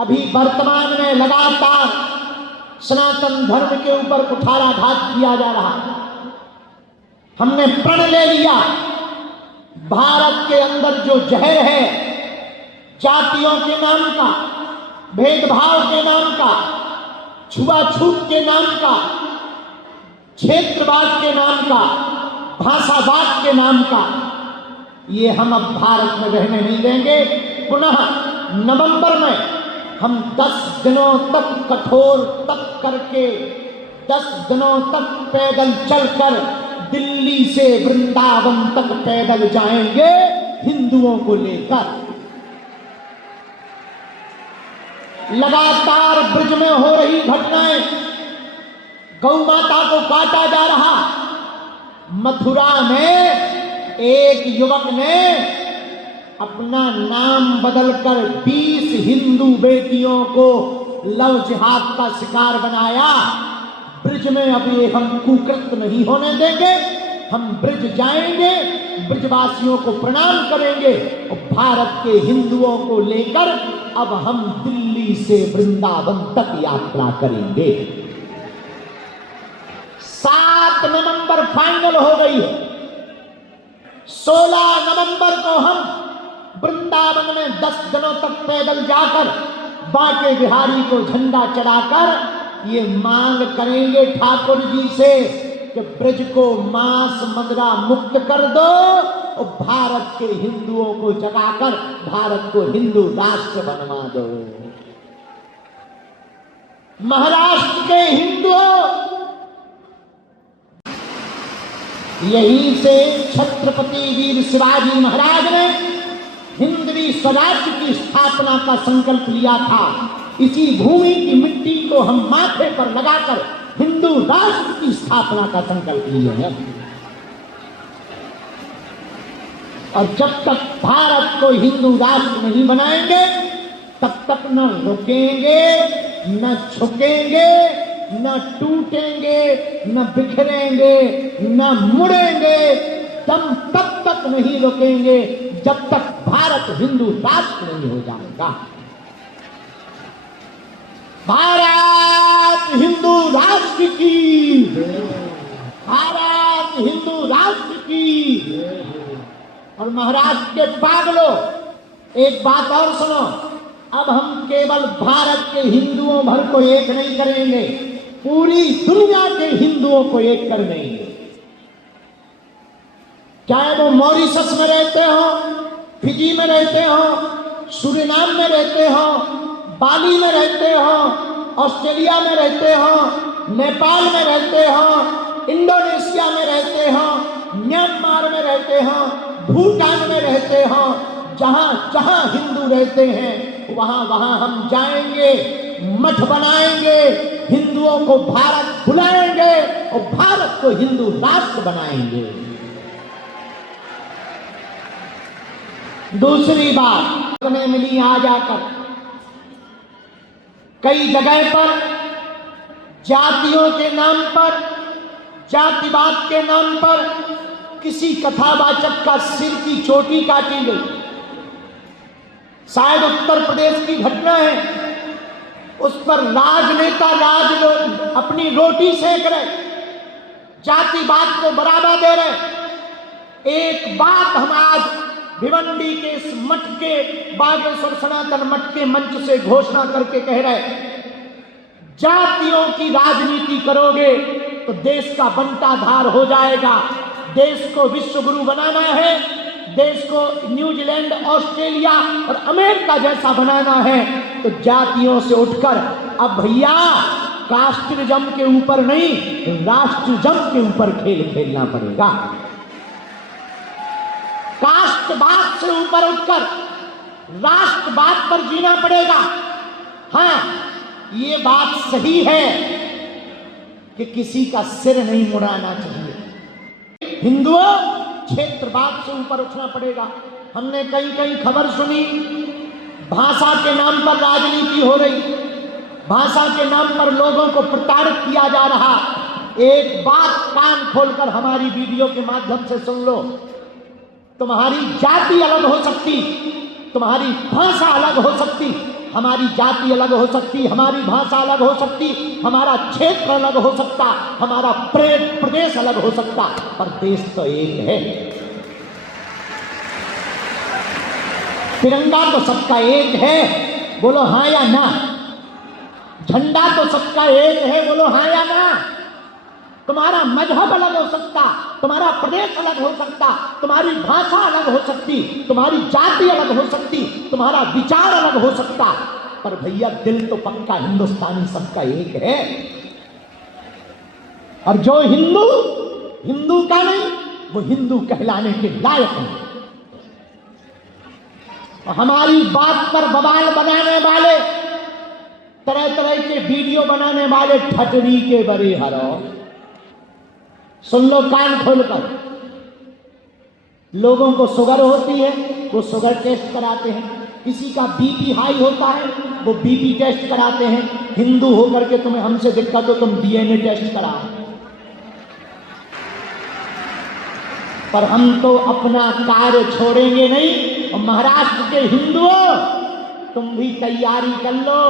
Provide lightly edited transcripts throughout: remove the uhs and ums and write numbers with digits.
अभी वर्तमान में लगातार सनातन धर्म के ऊपर कुठाराघात किया जा रहा। हमने प्रण ले लिया, भारत के अंदर जो जहर है, जातियों के नाम का, भेदभाव के नाम का, छुआछूत के नाम का, क्षेत्रवाद के नाम का, भाषावाद के नाम का, ये हम अब भारत में रहने नहीं देंगे। पुनः नवंबर में हम 10 दिनों तक कठोर तप करके, 10 दिनों तक पैदल चलकर दिल्ली से वृंदावन तक पैदल जाएंगे हिंदुओं को लेकर। लगातार ब्रज में हो रही घटनाएं, गौ माता को काटा जा रहा। मथुरा में एक युवक ने अपना नाम बदलकर 20 हिंदू बेटियों को लव जिहाद का शिकार बनाया। ब्रज में अब ये हम कुकृत्य नहीं होने देंगे। हम ब्रज जाएंगे, ब्रजवासियों को प्रणाम करेंगे और भारत के हिंदुओं को लेकर अब हम दिल्ली से वृंदावन तक यात्रा करेंगे। 7 नवंबर फाइनल हो गई है। 16 नवंबर को हम वृंदावन में 10 दिनों तक पैदल जाकर बांके बिहारी को झंडा चढ़ाकर ये मांग करेंगे ठाकुर जी से कि ब्रज को मांस मदिरा मुक्त कर दो और भारत के हिंदुओं को जगाकर भारत को हिंदू राष्ट्र बनवा दो। महाराष्ट्र के हिंदुओं, यहीं से छत्रपति वीर शिवाजी महाराज ने हिंदवी स्वराज्य की स्थापना का संकल्प लिया था। इसी भूमि की मिट्टी को हम माथे पर लगाकर हिंदू राष्ट्र की स्थापना का संकल्प लिए हैं। और जब तक भारत को हिंदू राष्ट्र नहीं बनाएंगे तब तक न रुकेंगे, न झुकेंगे, न टूटेंगे, न बिखरेंगे, न मुड़ेंगे। हम तब तक नहीं रुकेंगे जब तक भारत हिंदू राष्ट्र नहीं हो जाएगा। भारत हिंदू राष्ट्र की, भारत हिंदू राष्ट्र की। और महाराष्ट्र के पागलों, एक बात और सुनो, अब हम केवल भारत के हिंदुओं भर को एक नहीं करेंगे, पूरी दुनिया के हिंदुओं को एक कर देंगे। चाहे वो मॉरिशस में रहते हो, फिजी में रहते हो, सूरीनाम में रहते हो, बाली में रहते हो, ऑस्ट्रेलिया में रहते हो, नेपाल में रहते हो, इंडोनेशिया में रहते हो, म्यांमार में रहते हो, भूटान में रहते हो। जहां जहां हिंदू रहते हैं वहां वहां हम जाएंगे, मठ बनाएंगे, हिंदुओं को भारत बुलाएंगे और भारत को हिंदू राष्ट्र बनाएंगे। दूसरी बात हमें मिली आ जाकर, कई जगह पर जातियों के नाम पर, जातिवाद के नाम पर किसी कथावाचक का सिर की चोटी काटी गई। शायद उत्तर प्रदेश की घटना है, उस पर राजनेता अपनी रोटी सेक रहे, जातिवाद को बढ़ावा दे रहे। एक बात हम आज भिवंडी के इस मठ के, बागेश्वर सनातन मठ के मंच से घोषणा करके कह रहे, जातियों की राजनीति करोगे तो देश का बंटाधार हो जाएगा। देश को विश्व गुरु बनाना है, देश को न्यूजीलैंड, ऑस्ट्रेलिया और अमेरिका जैसा बनाना है तो जातियों से उठकर अब भैया कास्टिज्म के ऊपर नहीं, राष्ट्रजम के ऊपर खेल खेलना पड़ेगा। कास्टवाद से ऊपर उठकर राष्ट्रवाद पर जीना पड़ेगा। हाँ, ये बात सही है कि किसी का सिर नहीं मुड़ाना चाहिए। हिंदुओं, क्षेत्रवाद से ऊपर उठना पड़ेगा। हमने कई कई खबर सुनी, भाषा के नाम पर राजनीति हो रही, भाषा के नाम पर लोगों को प्रताड़ित किया जा रहा। एक बात कान खोलकर हमारी वीडियो के माध्यम से सुन लो, तुम्हारी जाति अलग हो सकती, तुम्हारी भाषा अलग हो सकती, हमारी जाति अलग हो सकती, हमारी भाषा अलग हो सकती, हमारा क्षेत्र अलग हो सकता, हमारा प्रदेश अलग हो सकता, पर देश तो एक है। तिरंगा तो सबका एक है, बोलो हाँ या ना। झंडा तो सबका एक है, बोलो हाँ या ना। तुम्हारा मजहब अलग हो सकता, तुम्हारा प्रदेश अलग हो सकता, तुम्हारी भाषा अलग हो सकती, तुम्हारी जाति अलग हो सकती, तुम्हारा विचार अलग हो सकता, पर भैया दिल तो पक्का हिंदुस्तानी सबका एक है। और जो हिंदू हिंदू का नहीं, वो हिंदू कहलाने के लायक नहीं। हमारी बात पर बवाल बनाने वाले, तरह तरह के वीडियो बनाने वाले ठटरी के बड़े हरो, सुन लो कान खोलकर। लोगों को शुगर होती है, वो शुगर टेस्ट कराते हैं। किसी का बीपी हाई होता है, वो बीपी टेस्ट कराते हैं। हिंदू होकर के तुम्हें हमसे दिक्कत हो, तुम डीएनए टेस्ट कराओ। पर हम तो अपना कार्य छोड़ेंगे नहीं। और महाराष्ट्र के हिंदुओं, तुम भी तैयारी कर लो,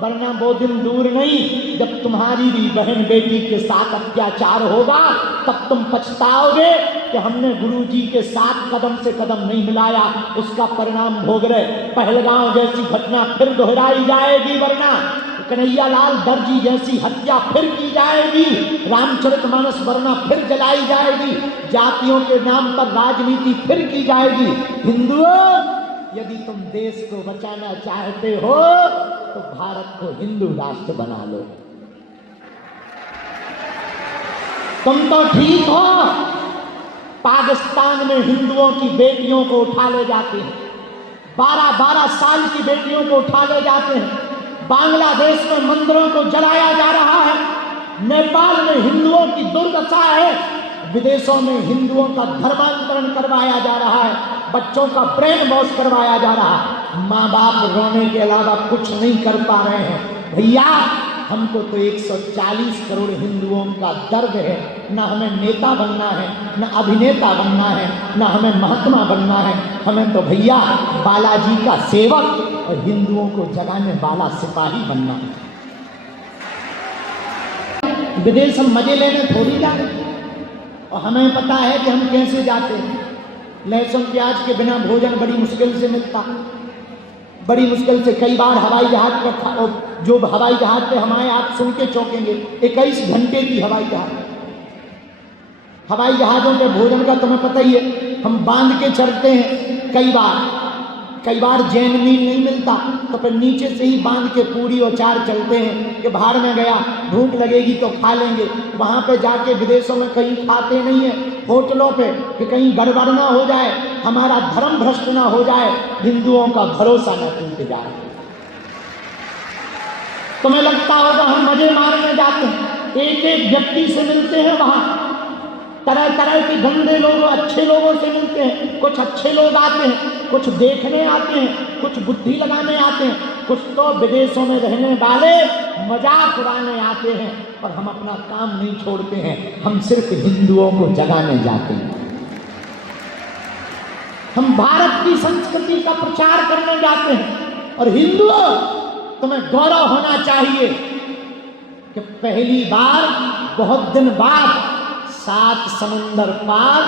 वरना वो दिन दूर नहीं जब तुम्हारी भी बहन बेटी के साथ अत्याचार होगा। तब तुम पछताओगे कि हमने गुरुजी के साथ कदम से कदम नहीं मिलाया, उसका परिणाम भोग रहे। पहलगांव जैसी घटना फिर दोहराई जाएगी, वरना कन्हैयालाल दर्जी जैसी हत्या फिर की जाएगी, रामचरितमानस वरना फिर जलाई जाएगी, जातियों के नाम पर राजनीति फिर की जाएगी। हिंदुओं, यदि तुम देश को बचाना चाहते हो तो भारत को हिंदू राष्ट्र बना लो। तुम तो ठीक हो, पाकिस्तान में हिंदुओं की बेटियों को उठा ले जाते हैं, 12-12 साल की बेटियों को उठा ले जाते हैं। बांग्लादेश में मंदिरों को जलाया जा रहा है, नेपाल में हिंदुओं की दुर्दशा है, विदेशों में हिंदुओं का धर्मांतरण करवाया जा रहा है, बच्चों का ब्रेन वॉश करवाया जा रहा है। माँ बाप रोने के अलावा कुछ नहीं कर पा रहे हैं। भैया, हमको तो 140 करोड़ हिंदुओं का दर्द है। न हमें नेता बनना है, न अभिनेता बनना है, न हमें महात्मा बनना है। हमें तो भैया बालाजी का सेवक और हिंदुओं को जगाने वाला सिपाही बनना है। विदेश हम मजे लेने थोड़ी जा रहे, और हमें पता है कि हम कैसे जाते हैं। लहसुन प्याज के बिना भोजन बड़ी मुश्किल से मिलता, बड़ी मुश्किल से। कई बार हवाई जहाज पर, जो हवाई जहाज पे हम आए, आप सुन के चौंकेंगे, 21 घंटे की हवाई जहाज। हवाई जहाजों के भोजन का तुम्हें पता ही है, हम बांध के चढ़ते हैं। कई बार जैन मील नहीं मिलता तो फिर नीचे से ही बांध के पूरी और चार चलते हैं कि बाहर में गया, भूख लगेगी तो खा लेंगे। वहाँ पे जाके विदेशों में कहीं खाते नहीं है, होटलों पे, कि कहीं गड़बड़ ना हो जाए, हमारा धर्म भ्रष्ट ना हो जाए, हिंदुओं का भरोसा न टूट जाए। तुम्हें लगता होगा हम मजे मारने जाते हैं, एक एक व्यक्ति से मिलते हैं, वहाँ तरह तरह के गंदे लोग अच्छे लोगों से मिलते हैं। कुछ अच्छे लोग आते हैं, कुछ देखने आते हैं, कुछ बुद्धि लगाने आते हैं, कुछ तो विदेशों में रहने वाले मजाक उड़ाने आते हैं। पर हम अपना काम नहीं छोड़ते हैं, हम सिर्फ हिंदुओं को जगाने जाते हैं। हम भारत की संस्कृति का प्रचार करने जाते हैं। और हिंदुओं, तुम्हें गौरव होना चाहिए कि पहली बार बहुत दिन बाद 7 समुंदर पार,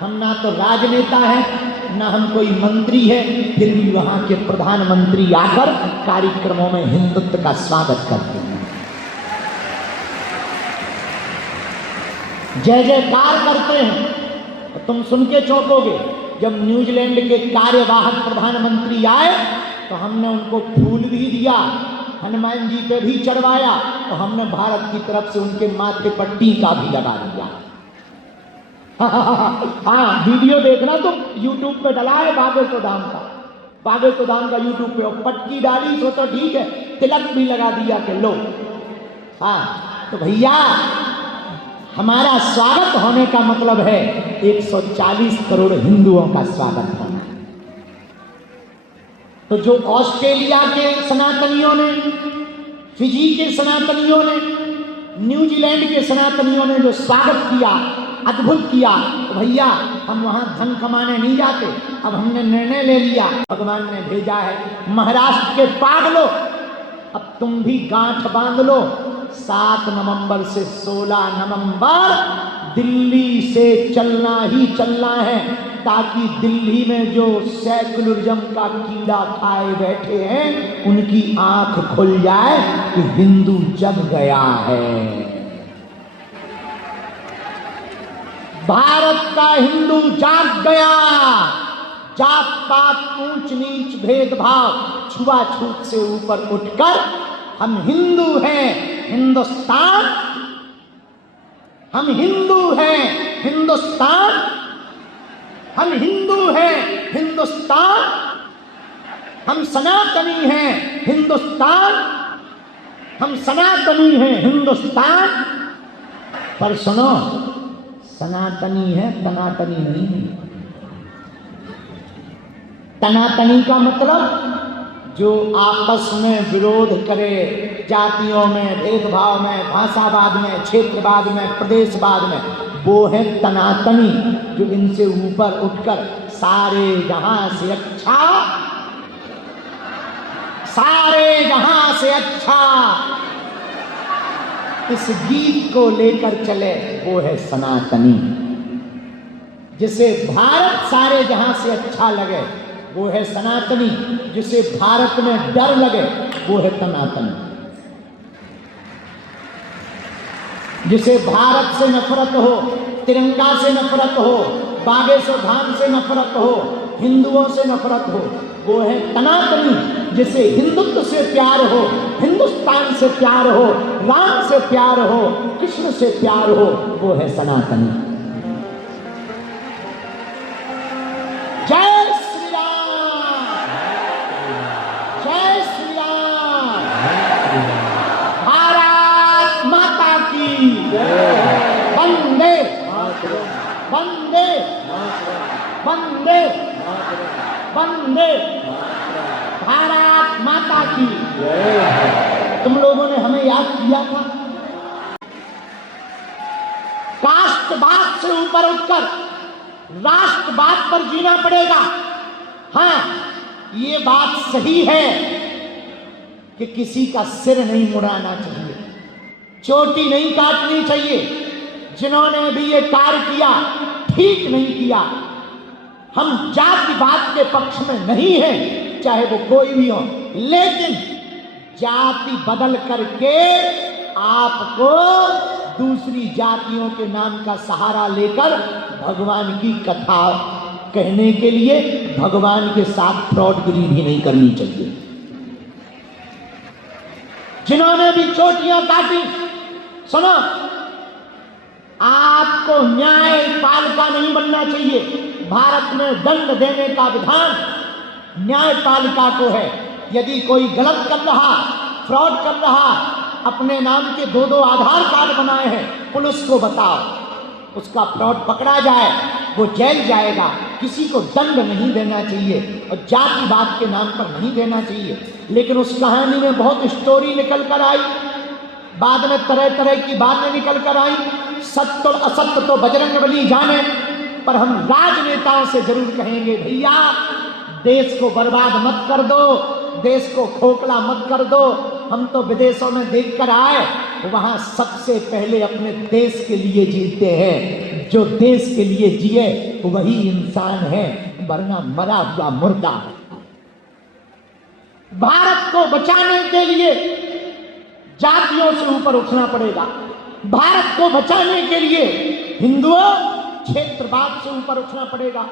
हम ना तो राजनेता हैं, ना हम कोई मंत्री है, फिर भी वहां के प्रधानमंत्री आकर कार्यक्रमों में हिंदुत्व का स्वागत करते हैं, जय जयकार करते हैं। तुम सुन के चौंकोगे, जब न्यूजीलैंड के कार्यवाहक प्रधानमंत्री आए तो हमने उनको फूल भी दिया, हनुमान जी पे भी चढ़वाया, और हमने भारत की तरफ से उनके माथे पर टीका भी लगा दिया। हाँ, वीडियो देखना तो यूट्यूब पे डला है बागे गोदाम का यूट्यूब पे, और पटकी डाली तो ठीक है, तिलक भी लगा दिया कि लो। हाँ, तो भैया हमारा स्वागत होने का मतलब है 140 करोड़ हिंदुओं का स्वागत होना। तो जो ऑस्ट्रेलिया के सनातनियों ने, फिजी के सनातनियों ने, न्यूजीलैंड के सनातनियों ने जो स्वागत किया, अद्भुत किया। तो भैया हम वहां धन कमाने नहीं जाते, अब हमने निर्णय ले लिया, भगवान ने भेजा है महाराष्ट्र के पागलों, अब तुम भी गांठ बांध लो। 7 नवंबर से 16 नवंबर दिल्ली से चलना ही चलना है, ताकि दिल्ली में जो सेकुलरिज्म का कीड़ा खाए बैठे हैं उनकी आंख खुल जाए कि हिंदू जग गया है। भारत का हिंदू जाग गया। जात पात ऊंच नीच भेदभाव छुआछूत से ऊपर उठकर हम हिंदू हैं, हिंदुस्तान, हम हिंदू हैं, हिंदुस्तान, हम हिंदू हैं, हिंदुस्तान, हम सनातनी हैं, हिंदुस्तान, हम सनातनी हैं, हिंदुस्तान। पर सुनो, सनातनी है, तनातनी नहीं है। तनातनी का मतलब जो आपस में विरोध करे, जातियों में, भेदभाव में, भाषावाद में, क्षेत्रवाद में, प्रदेशवाद में, वो है तनातनी। जो इनसे ऊपर उठकर सारे जहां से अच्छा, सारे जहां से अच्छा इस गीत को लेकर चले, वो है सनातनी। जिसे भारत सारे जहां से अच्छा लगे वो है सनातनी, जिसे भारत में डर लगे वो है तनातनी। जिसे भारत से नफरत हो, तिरंगा से नफरत हो, बागेश्वर धाम से नफरत हो, हिंदुओं से नफरत हो, वो है तनातनी। जिसे हिंदुत्व से प्यार हो, हिंदुस्तान से प्यार हो, राम से प्यार हो, कृष्ण से प्यार हो, वो है सनातनी। जय श्री राम, जय श्री राम, भारत माता की वंदे वंदे वंदे वंदे, भारत माता की। तुम लोगों ने हमें याद किया था। कास्टवाद से ऊपर उठकर राष्ट्रवाद पर जीना पड़ेगा। हाँ, ये बात सही है कि किसी का सिर नहीं मुड़ाना चाहिए, चोटी नहीं काटनी चाहिए। जिन्होंने भी ये कार्य किया ठीक नहीं किया। हम जातिवाद के पक्ष में नहीं हैं, चाहे वो कोई भी हो, लेकिन जाति बदल करके आपको दूसरी जातियों के नाम का सहारा लेकर भगवान की कथा कहने के लिए भगवान के साथ फ्रॉडगिरी भी नहीं करनी चाहिए। जिन्होंने भी चोटियां काटी, सुनो, आपको न्यायपालिका नहीं बनना चाहिए। भारत में दंड देने का विधान न्यायपालिका को है। यदि कोई गलत कर रहा, फ्रॉड कर रहा, अपने नाम के 2-2 आधार कार्ड बनाए हैं, पुलिस को बताओ, उसका फ्रॉड पकड़ा जाए, वो जेल जाएगा। किसी को दंड नहीं देना चाहिए और जातिवाद के नाम पर नहीं देना चाहिए। लेकिन उस कहानी में बहुत स्टोरी निकल कर आई, बाद में तरह तरह की बातें निकल कर आई। सत्य और असत्य तो बजरंगबली जाने, पर हम राजनेताओं से जरूर कहेंगे, भैया देश को बर्बाद मत कर दो, देश को खोखला मत कर दो। हम तो विदेशों में देख कर आए, वहां सबसे पहले अपने देश के लिए जीते हैं। जो देश के लिए जिए वही इंसान है, वरना मरा हुआ मुर्दा। भारत को बचाने के लिए जातियों से ऊपर उठना पड़ेगा। भारत को बचाने के लिए हिंदुओं क्षेत्रवाद से ऊपर उठना पड़ेगा।